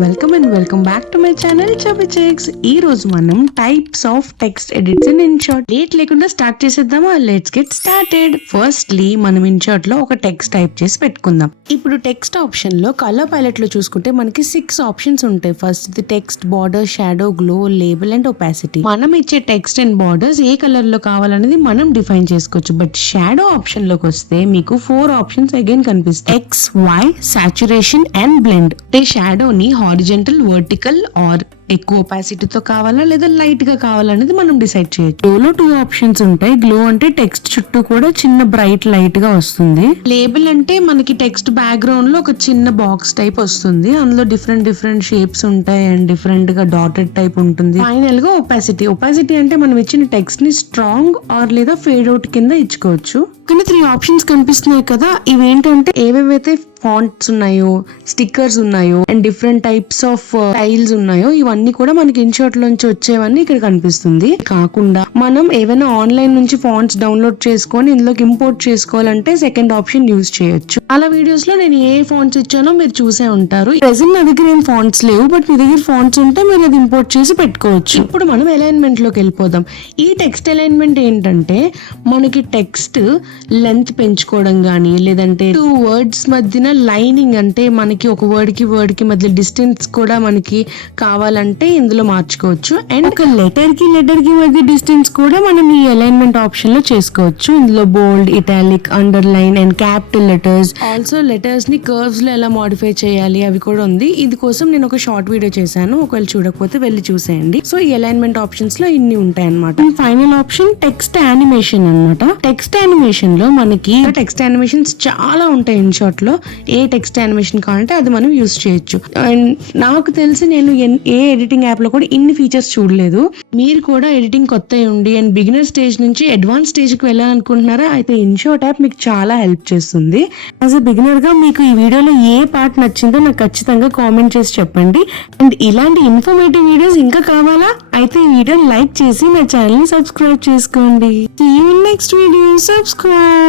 Welcome back to my channel Chabi checks. ఈ రోజు మనం types of text edits and InShot. Late లేకుండా start చేసేద్దామా? Let's get started. ఫస్ట్లీ మనం ఇన్షార్ట్ లో ఒక టెక్స్ట్ టైప్ చేసి పెట్టుకుందాం. ఇప్పుడు టెక్స్ట్ ఆప్షన్ లో కలర్ ప్యాలెట్ లో చూసుకుంటే మనకి 6 ఆప్షన్స్ ఉంటాయి. First the text, border, shadow, glow, label and opacity. మనం ఇచ్చే టెక్స్ట్ అండ్ బార్డర్స్ ఏ కలర్ లో కావాలనేది మనం డిఫైన్ చేసుకోవచ్చు. బట్ షాడో ఆప్షన్ లోకి వస్తే మీకు 4 ఆప్షన్స్ అగైన్ కనిపిస్తాయి. X, Y, saturation and blend. షాడోని హారిజెంటల్, వర్టికల్ ఆర్ ఎక్కువ ఒపాసిటీతో కావాలా లేదా లైట్ గా కావాలనేది మనం డిసైడ్ చేయొచ్చు. గ్లోలో 2 ఆప్షన్స్ ఉంటాయి. గ్లో అంటే టెక్స్ట్ చుట్టూ కూడా చిన్న బ్రైట్ లైట్ గా వస్తుంది. లేబుల్ అంటే మనకి టెక్స్ట్ బ్యాక్గ్రౌండ్ లో ఒక చిన్న బాక్స్ టైప్ వస్తుంది. అందులో డిఫరెంట్ షేప్స్ ఉంటాయి అండ్ డిఫరెంట్ గా డాటెడ్ టైప్ ఉంటుంది. ఫైనల్ గా ఒపాసిటీ అంటే మనం ఇచ్చిన టెక్స్ట్ ని స్ట్రాంగ్ ఆర్ లేదా ఫేడ్ అవుట్ కింద ఇచ్చుకోవచ్చు. కానీ 3 ఆప్షన్స్ కనిపిస్తున్నాయి కదా, ఇవేంటంటే ఏవేవైతే ఫాంట్స్ ఉన్నాయో, స్టిక్కర్స్ ఉన్నాయో and different types of styles ఉన్నాయో ఇవన్నీ కూడా మనకి ఇన్షార్ట్ లోంచి వచ్చేవన్నీ ఇక్కడ కనిపిస్తుంది. కాకుండా మనం ఏవైనా ఆన్లైన్ నుంచి ఫాంట్స్ డౌన్లోడ్ చేసుకొని ఇందులోకి ఇంపోర్ట్ చేసుకోవాలంటే సెకండ్ ఆప్షన్ యూజ్ చేయొచ్చు. అలా వీడియోస్ లో నేను ఏ ఫాంట్స్ ఇచ్చానో మీరు చూసే ఉంటారు. ప్రెసెంట్ నా దగ్గర ఏం ఫాంట్స్ లేవు, బట్ మీ దగ్గర ఫాంట్స్ ఉంటే మీరు అది ఇంపోర్ట్ చేసి పెట్టుకోవచ్చు. ఇప్పుడు మనం అలైన్మెంట్ లోకి వెళ్ళిపోదాం. ఈ టెక్స్ట్ అలైన్మెంట్ ఏంటంటే మనకి టెక్స్ట్ లెంత్ పెంచుకోవడం గానీ లేదంటే 2 వర్డ్స్ మధ్యన లైనింగ్ అంటే మనకి ఒక వర్డ్ కి మధ్య డిస్టెన్స్ కూడా మనకి కావాలంటే ఇందులో మార్చుకోవచ్చు. అండ్ ఒక లెటర్ కి మధ్య డిస్టెన్స్ కూడా మనం ఈ అలైన్మెంట్ ఆప్షన్ లో చేసుకోవచ్చు. ఇందులో bold, italic, underline and capital letters, also letters ని కర్వ్స్ లో ఎలా మోడిఫై చేయాలి అవి కూడా ఉంది. ఇది కోసం నేను ఒక షార్ట్ వీడియో చేశాను, ఒకవేళ చూడకపోతే వెళ్ళి చూసేయండి. సో ఈ అలైన్మెంట్ ఆప్షన్స్ లో ఇన్ని ఉంటాయి అనమాట. ఫైనల్ ఆప్షన్ టెక్స్ట్ యానిమేషన్ అనమాట. టెక్స్ట్ యానిమేషన్ లో మనకి టెక్స్ట్ యానిమేషన్స్ చాలా ఉంటాయి. ఇన్షార్ట్ లో ఏ టెక్స్ట్ యానిమేషన్ కావాలంటే అది మనం యూజ్ చేయొచ్చు. అండ్ నాకు తెలిసి నేను ఏ ఎడిటింగ్ యాప్ లో కూడా ఇన్ని ఫీచర్స్ చూడలేదు. మీరు కూడా ఎడిటింగ్ కొత్త ఉండి అండ్ బిగినర్ స్టేజ్ నుంచి అడ్వాన్స్ స్టేజ్ కి వెళ్ళాలనుకుంటున్నారా అయితే ఇన్షార్ట్ యాప్ మీకు చాలా హెల్ప్ చేస్తుంది. యాజ్ ఎ బిగినర్ గా మీకు ఈ వీడియోలో ఏ పార్ట్ నచ్చిందో నాకు ఖచ్చితంగా కామెంట్ చేసి చెప్పండి. అండ్ ఇలాంటి ఇన్ఫర్మేటివ్ వీడియోస్ ఇంకా కావాలా అయితే ఈ వీడియోని లైక్ చేసి నా ఛానల్ ని సబ్స్క్రైబ్ చేసుకోండి. See you in next video. Subscribe.